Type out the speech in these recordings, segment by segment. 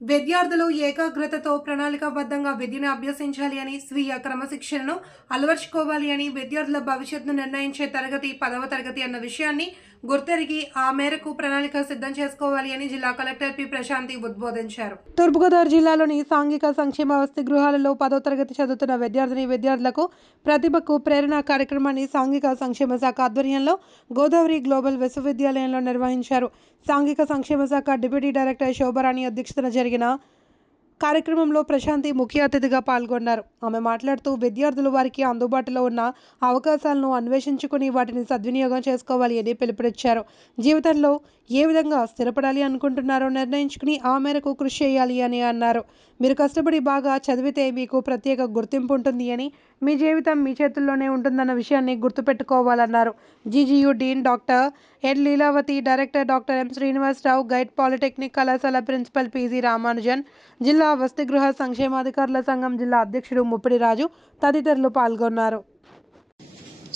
విద్యార్థులు ఏకాగ్రతతో ప్రణాళికాబద్ధంగా విద్యను అభ్యసించాలి అని స్వీయ క్రమశిక్షణను అలవర్చుకోవాలి అని విద్యార్థుల భవిష్యత్తును నిర్ణయించే తరగతి పదవ తరగతి అన్న విషయాన్ని గుర్తెరిగి ఆ మేరకు ప్రణాళిక సిద్ధం చేసుకోవాలి అని జిల్లా కలెక్టర్ పి ప్రశాంతి ఉద్బోధించారు. తూర్పుగోదావరి జిల్లాలోని సాంఘిక సంక్షేమ వసతి గృహాలలో పదో తరగతి చదువుతున్న విద్యార్థిని విద్యార్థులకు ప్రతిభకు ప్రేరణ కార్యక్రమాన్ని సాంఘిక సంక్షేమ శాఖ ఆధ్వర్యంలో గోదావరి గ్లోబల్ విశ్వవిద్యాలయంలో నిర్వహించారు. సాంఘిక సంక్షేమ శాఖ డిప్యూటీ డైరెక్టర్ శోభరాణి అధ్యక్షతన జరిగిన కార్యక్రమంలో ప్రశాంతి ముఖ్య అతిథిగా పాల్గొన్నారు. ఆమె మాట్లాడుతూ విద్యార్థులు వారికి అందుబాటులో ఉన్న అవకాశాలను అన్వేషించుకుని వాటిని సద్వినియోగం చేసుకోవాలి అని పిలుపునిచ్చారు. జీవితంలో ఏ విధంగా స్థిరపడాలి అనుకుంటున్నారో నిర్ణయించుకుని ఆ మేరకు కృషి చేయాలి అని అన్నారు. మీరు కష్టపడి బాగా చదివితే మీకు ప్రత్యేక గుర్తింపు ఉంటుంది అని మీ జీవితం మీ చేతుల్లోనే ఉంటుందన్న విషయాన్ని గుర్తుపెట్టుకోవాలన్నారు. GGU dean doctor N Leelavathi director doctor M Srinivasarao guide polytechnic కళాశాల ప్రిన్సిపల్ పీజీ రామానుజన్ జిల్లా వసతి గృహ సంక్షేమాధికారుల సంఘం జిల్లా అధ్యక్షుడు ముప్పిడి రాజు తదితరులు పాల్గొన్నారు.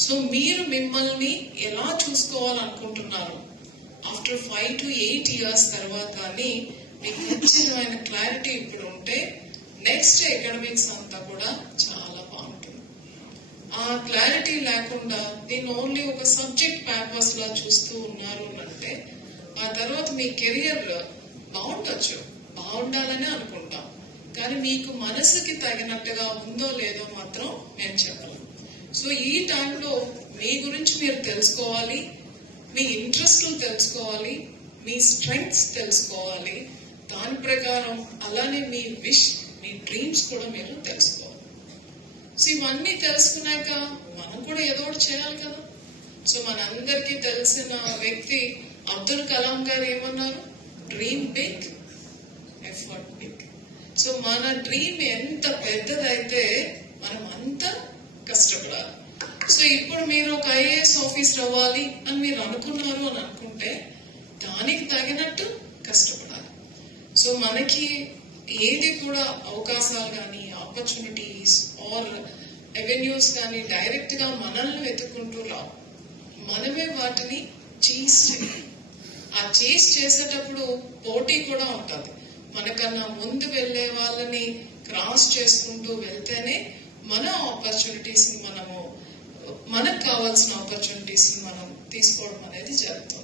సో మీరు మిమ్మల్ని ఎలా చూసుకోవాలనుకుంటున్నారు? After five to eight years తర్వాత మీకు ఖచ్చితమైన క్లారిటీ ఇప్పుడు ఉంటే నెక్స్ట్ ఎకడమిక్స్ అంతా కూడా చాలా బాగుంటుంది. ఆ క్లారిటీ లేకుండా దీన్ని ఓన్లీ ఒక సబ్జెక్ట్ పేపర్స్ లా చూస్తూ ఉన్నారు అంటే ఆ తర్వాత మీ కెరియర్ బాగుండొచ్చు. బాగుండాలని అనుకుంటాం. కానీ మీకు మనసుకి తగినట్టుగా ఉందో లేదో మాత్రం నేను చెప్పలేను. సో ఈ టైంలో మీ గురించి మీరు తెలుసుకోవాలి మీ ఇంట్రెస్ట్లు తెలుసుకోవాలి మీ స్ట్రెంగ్స్ తెలుసుకోవాలి. దాని ప్రకారం అలానే మీ విష్ మీ డ్రీమ్స్ కూడా మీరు తెలుసుకోవాలి. సో ఇవన్నీ తెలుసుకున్నాక మనం కూడా ఏదో ఒకటి చేయాలి కదా. సో మనందరికీ తెలిసిన వ్యక్తి అబ్దుల్ కలాం గారు ఏమన్నారు? డ్రీమ్ బిగ్ ఎఫర్ట్ సో మన డ్రీమ్ ఎంత పెద్దదైతే మనం అంత కష్టపడాలి. సో ఇప్పుడు మీరు ఒక ఐఏఎస్ ఆఫీసర్ అవ్వాలి అని మీరు అనుకున్నారు అని అనుకుంటే దానికి తగినట్టు కష్టపడాలి. సో మనకి ఏది కూడా అవకాశాలు కానీ ఆపర్చునిటీస్ ఆర్ ఎవెన్యూస్ కానీ డైరెక్ట్గా మనల్ని వెతుక్కుంటూ రావు. మనమే వాటిని చేసి ఆ చేసి చేసేటప్పుడు పోటీ కూడా ఉంటుంది. మనకన్నా ముందు వెళ్ళే వాళ్ళని క్రాస్ చేసుకుంటూ వెళ్తేనే మన ఆపర్చునిటీస్ మనము మనకు కావాల్సిన ఆపర్చునిటీస్ మనం తీసుకోవడం అనేది జరుగుతుంది.